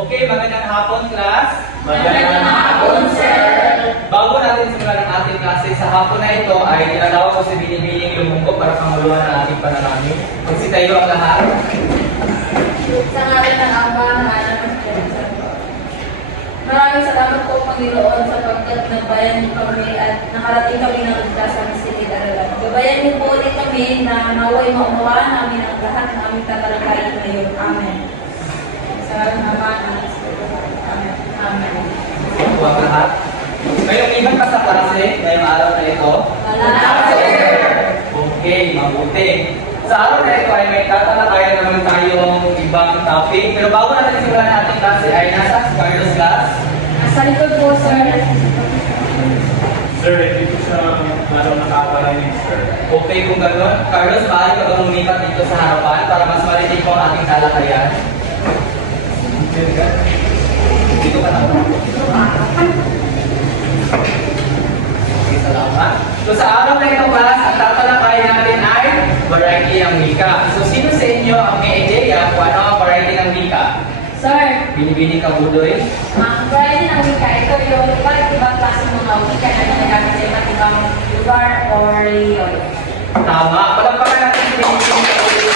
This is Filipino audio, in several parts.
Okay, magandang hapon, class. Magandang hapon, sir. Bago natin simulan ang ating klase sa hapon na ito, ay tinatawag ko si Binibining Lumungko para panguluan ang ating panalangin. Magsitayo ang lahat. Sa ngalan ng Ama, ng Anak, ng Espiritu Santo. Maraming salamat po, Panginoon, sapagkat nagbayan niyo kami at nakarating kami ng ligtasan ng silid-aralan. Gabayan niyo po ulit kami na naway maunawaan namin ang lahat ng aming tatalakayin ngayon. Amen. Sa ngalan ng Ama, ng Espiritu Santo. Amen. Amen. Huwag lahat. Ngayong iban ka sa klase, ngayong araw na ito. Okay, mabuti. Sa araw na ito ay may tatalakayan naman tayong ibang topic. Pero bago natin simulan ang ating klase ay nasa si Carlos class. Sa likod po, sir. Sir, hindi ko siya nakakalain ni sir. Okay kung gano'n. Carlos, maaari ka bang lumipat dito sa harapan para mas marinig ko ang ating talakayan? Dito ka na. Okay, salamat. So sa araw na ito, class, ang tatalakayan natin ay variety ng wika. So sino sa inyo ang may ideya kung ano ang variety ng wika? Sir, Binibini ka, Budoy? ang variety ng wika, ito yung iba't ibang klase ng mga wika na ginagamit sa iba't ibang lugar or region. Tama. Palampakan natin si Binibini ka, Budoy.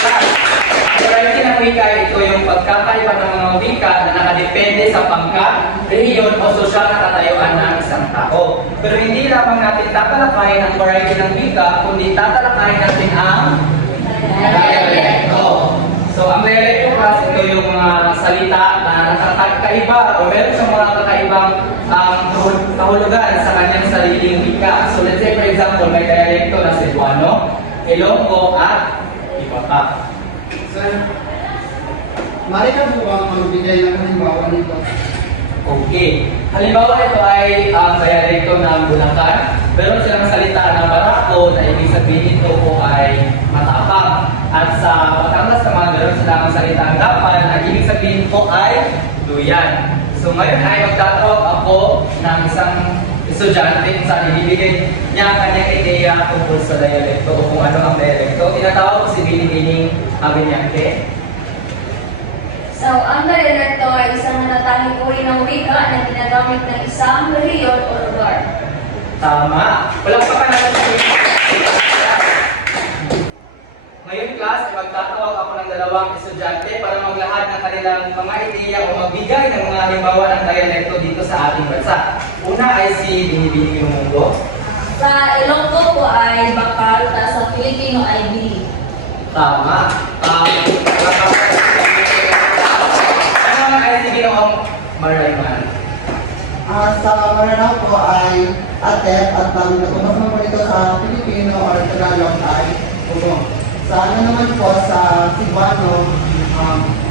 Ang variety ng wika, ito yung pagkakaiba ng mga wika na nakadepende sa pangkat, rehiyon o sosyal na katayuan ng isang tao. Pero hindi lamang natin tatalakayin ang variety ng wika, kundi tatalakayin natin ang dialekto. So, ang dialekto class, ito yung mga salita na nakakaiba o meron siyang mga kakaibang kahulugan sa kanyang sariling wika. So, let's say for example, may dialekto na Cebuano, Ilonggo at iba pa. Sir, mali ka po bang magbigay ng halimbawa nito? Okay. Halimbawa ito ay ang dialekto ng Bulacan. Meron silang salita na Barako na ibig sabihin ito po ay matapang. At sa Batangas naman, meron silang salita ng Gapan na ibig sabihin po ay duyan. So ngayon ay magtatawag ako ng isang estudyante kung saan ibibigay niya ang kanyang ideya tungkol sa dialekto o kung ano ang dialekto. Tinatawag ko si Binibining Abenyangke. So, ang dialekto ay isang natatanging uri ng wika na ginagamit ng isang rehiyon o lugar. Tama. Walang pa natin sa ngayon, class, ay magtatawag ako ng dalawang estudyante para maglahad ng kanilang mga ideya o magbigay ng mga halimbawa ng dialekto dito sa ating bansa. Una ay si Binibining Lumunggo. Sa Ilonggo po ay bakal, at sa Pilipino ay bili. Tama. Ano nga ay si Ginoong Marayman? Sa Maranao po ay atep at natutunan mo ito sa Pilipino or Tagalog ay ubong. Sa ano naman po sa Cebuano,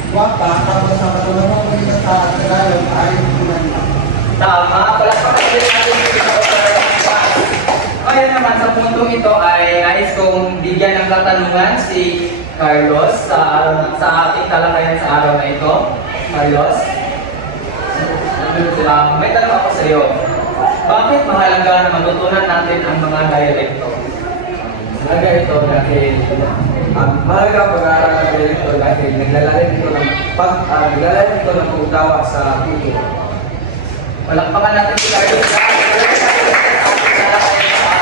waka, tapos sa natutunan mo ito sa Tagalog ay kumanda. Tama. Palakpakan din natin si Ginoong Marayman. Kaya naman sa puntong ito ay nais kong bigyan ng katanungan si Carlos sa ating talakayan sa araw na ito. Carlos? May tanong ako sa iyo. Bakit mahalaga na matutunan natin ang mga dialekto? Mahalaga ito dahil mahalaga pag-aaral ng dialekto dahil naglalalim ito ng pag-utawa sa puso. Palakpakan natin si Carlos sa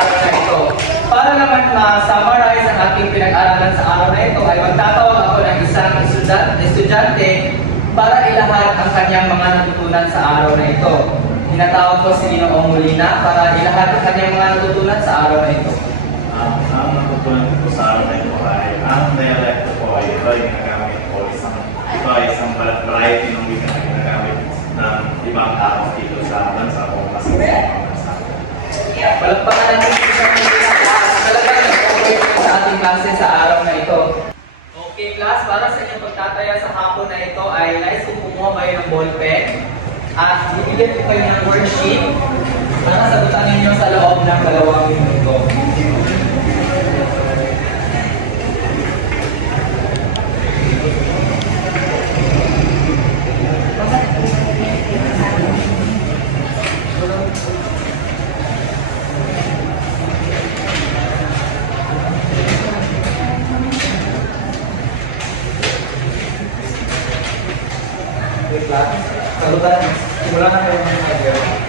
araw na ito. Para naman ma-summarize ang ating pinag-aralan sa araw na ito ay magtatawag ako ng isang estudyante para ilahad ang kanyang mga natutunan sa araw na ito. Tinatawag ko si Ginoong Molina para ilahad ang kanyang mga natutunan sa araw na ito. Ang natutunan ko sa araw na ito ay ang dialekto po ay ito ay ginagamit po isang variety ng wika na ginagamit ng ibang tao dito sa bansa o kasi sa bansa. Palakpakan natin si Ginoong Molina. Talagang nag-cooperate sa ating klase sa araw na ito. Okay, class, para sa inyong pagtataya sa hapon na ito ay nais kong kumuha kayo ng ballpen at bibigyan ko kayo ng worksheet para sagutan ninyo sa loob ng 2 minuto. Wait lang. Sagutan, simulan na kayo ng video.